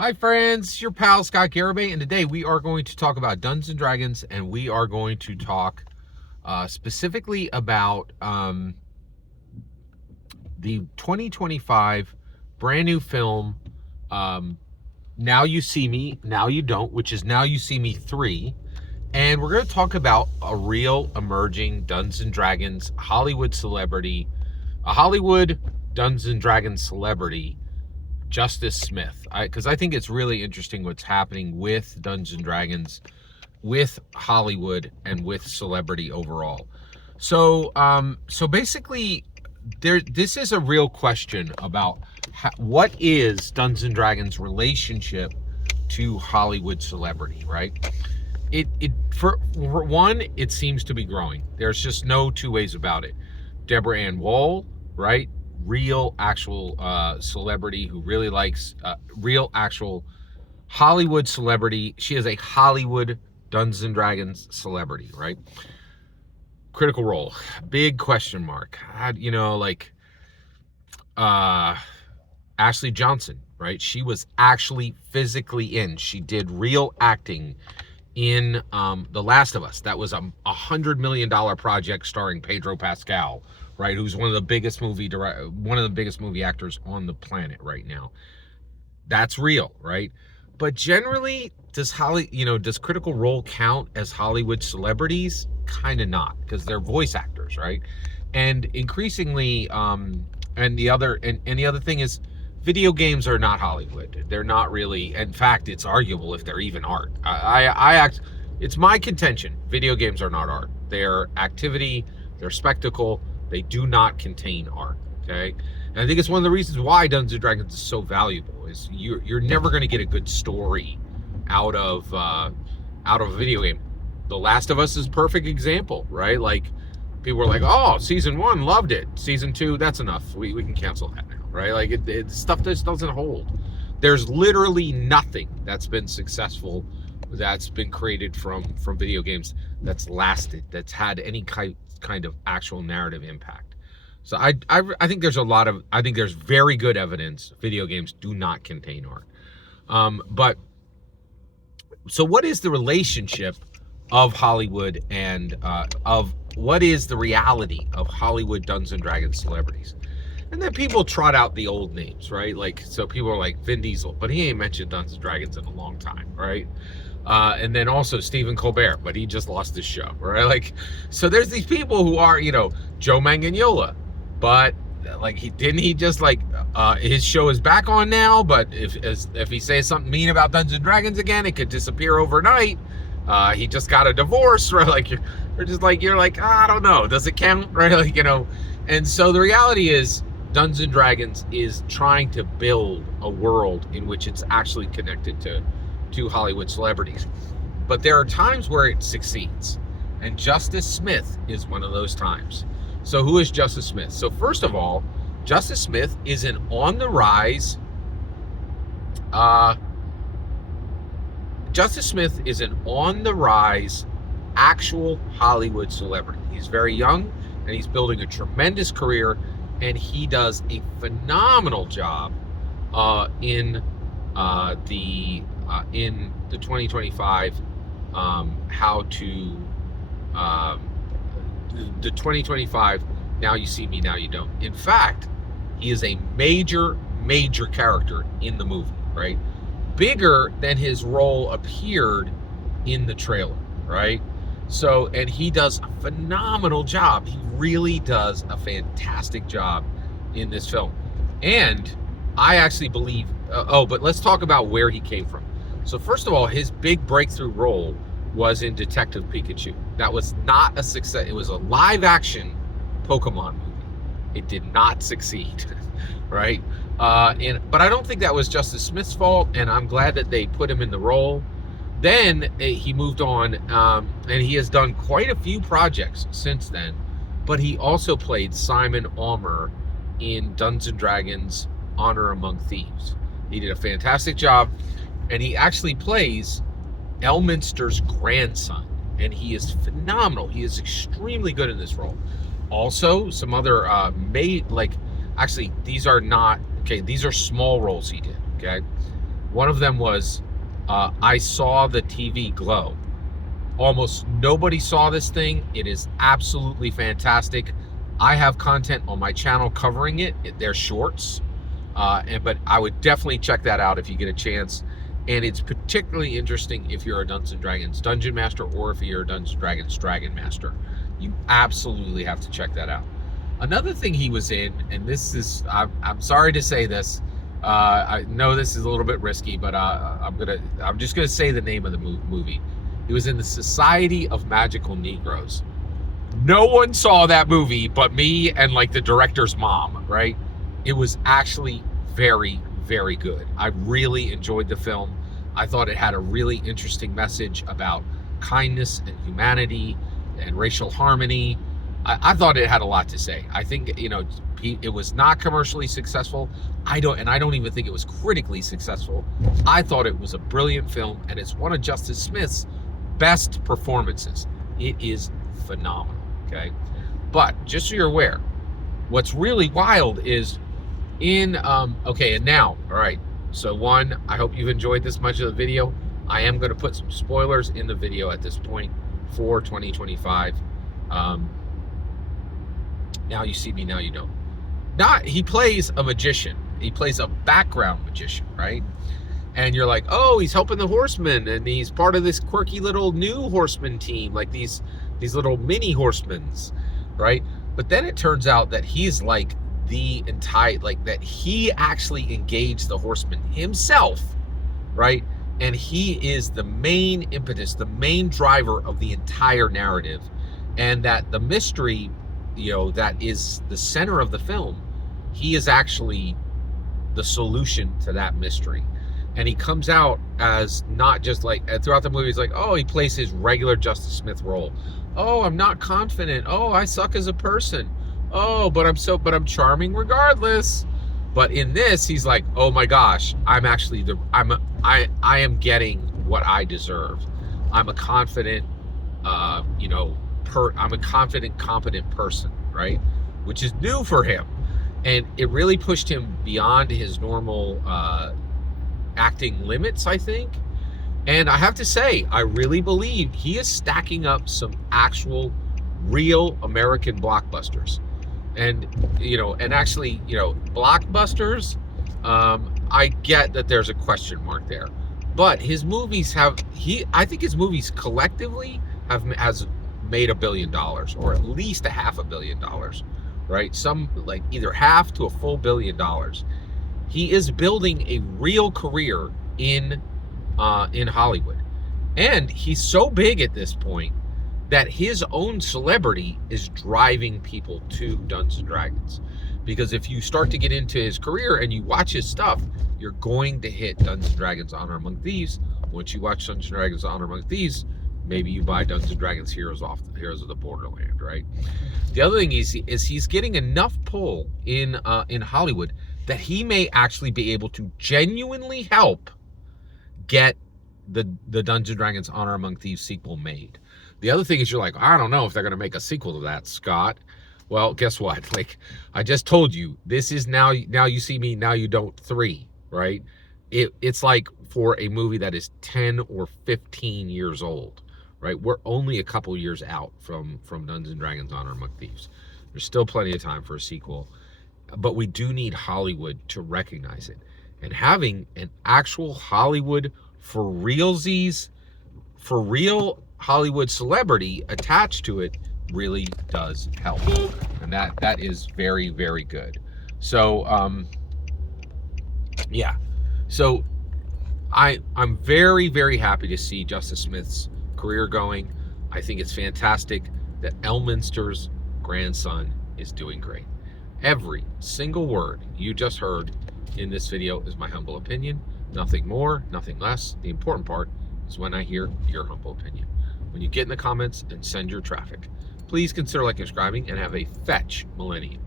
Hi friends, your pal Scott Garibay, and today we are going to talk about Dungeons and Dragons, and we are going to talk specifically about the 2025 brand new film, Now You See Me, Now You Don't, which is Now You See Me 3. And we're going to talk about a real emerging Dungeons and Dragons Hollywood celebrity, a Hollywood Dungeons and Dragons celebrity, Justice Smith, because I think it's really interesting what's happening with Dungeons and Dragons, with Hollywood, and with celebrity overall. So basically, this is a real question about what is Dungeons and Dragons' relationship to Hollywood celebrity, right? For one, it seems to be growing. There's just no two ways about it. Deborah Ann Woll, right? Real actual celebrity who really likes real actual Hollywood celebrity. She is a Hollywood Dungeons and Dragons celebrity, right? Critical Role, big question mark. Ashley Johnson, right? She was actually physically in. She did real acting in The Last of Us. That was a $100 million project starring Pedro Pascal, right? Who's one of the biggest movie actors on the planet right now. That's real, right? But generally, does Critical Role count as Hollywood celebrities? Kind of not, because they're voice actors, right? And increasingly, and the other thing is, video games are not Hollywood. They're not really. In fact, it's arguable if they're even art. It's my contention. Video games are not art. They're activity. They're spectacle. They do not contain art. Okay, and I think it's one of the reasons why Dungeons and Dragons is so valuable. Is you're never going to get a good story out of a video game. The Last of Us is a perfect example, right? Like, people were like, "Oh, season 1, loved it. Season 2, that's enough. We can cancel that now." Right? Like stuff just doesn't hold. There's literally nothing that's been successful, that's been created from video games, that's lasted, that's had any kind of actual narrative impact. So I think there's very good evidence video games do not contain art. But so what is the relationship of Hollywood and of what is the reality of Hollywood Dungeons and Dragons celebrities? And then people trot out the old names, right? Like, so people are like Vin Diesel, but he ain't mentioned Dungeons and Dragons in a long time, right? And then also Stephen Colbert, but he just lost his show, right? Like, so there's these people who are, Joe Manganiello, but like his show is back on now, but if he says something mean about Dungeons and Dragons again, it could disappear overnight. He just got a divorce, right? Like, you're like, I don't know, does it count, right? Like, and so the reality is, Dungeons and Dragons is trying to build a world in which it's actually connected to Hollywood celebrities. But there are times where it succeeds. And Justice Smith is one of those times. So who is Justice Smith? So first of all, Justice Smith is an on the rise actual Hollywood celebrity. He's very young and he's building a tremendous career. And he does a phenomenal job in the 2025 the 2025 Now You See Me, Now You Don't. In fact, he is a major character in the movie, right? Bigger than his role appeared in the trailer, right? So, and he does a phenomenal job. He really does a fantastic job in this film. And I actually believe, but let's talk about where he came from. So first of all, his big breakthrough role was in Detective Pikachu. That was not a success. It was a live action Pokemon movie. It did not succeed, right? But I don't think that was Justice Smith's fault, and I'm glad that they put him in the role. Then he moved on, and he has done quite a few projects since then. But he also played Simon Almer in Dungeons and Dragons Honor Among Thieves. He did a fantastic job, and he actually plays Elminster's grandson, and he is phenomenal. He is extremely good in this role. Also, some other these are small roles he did, okay? One of them was I saw the TV glow. Almost nobody saw this thing. It is absolutely fantastic. I have content on my channel covering it. They're shorts, but I would definitely check that out if you get a chance. And it's particularly interesting if you're a Dungeons and Dragons dungeon master or if you're a Dungeons and Dragons dragon master. You absolutely have to check that out. Another thing he was in, and this is, I'm sorry to say this, I know this is a little bit risky, but I'm just gonna say the name of the movie. He was in the Society of Magical Negroes. No one saw that movie but me and like the director's mom, right? It was actually very, very good. I really enjoyed the film. I thought it had a really interesting message about kindness and humanity and racial harmony. I thought it had a lot to say. I think, you know, it was not commercially successful. I don't even think it was critically successful. I thought it was a brilliant film, and it's one of Justice Smith's best performances. It is phenomenal, okay? But just so you're aware, what's really wild is okay, and now, all right, so one, I hope you've enjoyed this much of the video. I am going to put some spoilers in the video at this point for 2025. Now you see me, now you don't. He plays a magician. He plays a background magician, right? And you're like, oh, he's helping the horsemen, and he's part of this quirky little new horseman team, like these little mini horsemen's, right? But then it turns out that he's like the entire, like that he actually engaged the horsemen himself, right? And he is the main impetus, the main driver of the entire narrative. And that the mystery, you know, that is the center of the film, he is actually the solution to that mystery. And he comes out as not just like, throughout the movie, he's like, oh, he plays his regular Justice Smith role. Oh, I'm not confident. Oh, I suck as a person. Oh, but I'm charming regardless. But in this, he's like, oh my gosh, I'm actually I am getting what I deserve. I'm a confident, you know, I'm a confident, competent person, right? Which is new for him. And it really pushed him beyond his normal acting limits, I think. And I have to say, I really believe he is stacking up some actual real American blockbusters. And, you know, and actually, you know, blockbusters, I get that there's a question mark there. But his movies I think his movies collectively has made $1 billion, or at least $500 million, right? Some like either half to a full $1 billion. He is building a real career in Hollywood, and he's so big at this point that his own celebrity is driving people to Dungeons and Dragons. Because if you start to get into his career and you watch his stuff, you're going to hit Dungeons and Dragons Honor Among Thieves. Once you watch Dungeons and Dragons Honor Among Thieves, maybe you buy Dungeons and Dragons Heroes of the Borderland, right? The other thing is he's getting enough pull in Hollywood that he may actually be able to genuinely help get the Dungeons and Dragons Honor Among Thieves sequel made. The other thing is you're like, I don't know if they're going to make a sequel to that, Scott. Well, guess what? Like I just told you, this is now you see me, now you don't 3, right? It's like for a movie that is 10 or 15 years old, right? We're only a couple years out from Dungeons and Dragons Honor Among Thieves. There's still plenty of time for a sequel, but we do need Hollywood to recognize it. And having an actual Hollywood for realsies, for real Hollywood celebrity attached to it really does help. And that is very, very good. So yeah. So I'm very, very happy to see Justice Smith's career going. I think it's fantastic that Elminster's grandson is doing great. Every single word you just heard in this video is my humble opinion. Nothing more, nothing less. The important part is when I hear your humble opinion. When you get in the comments and send your traffic, please consider liking and subscribing, and have a fetch millennium.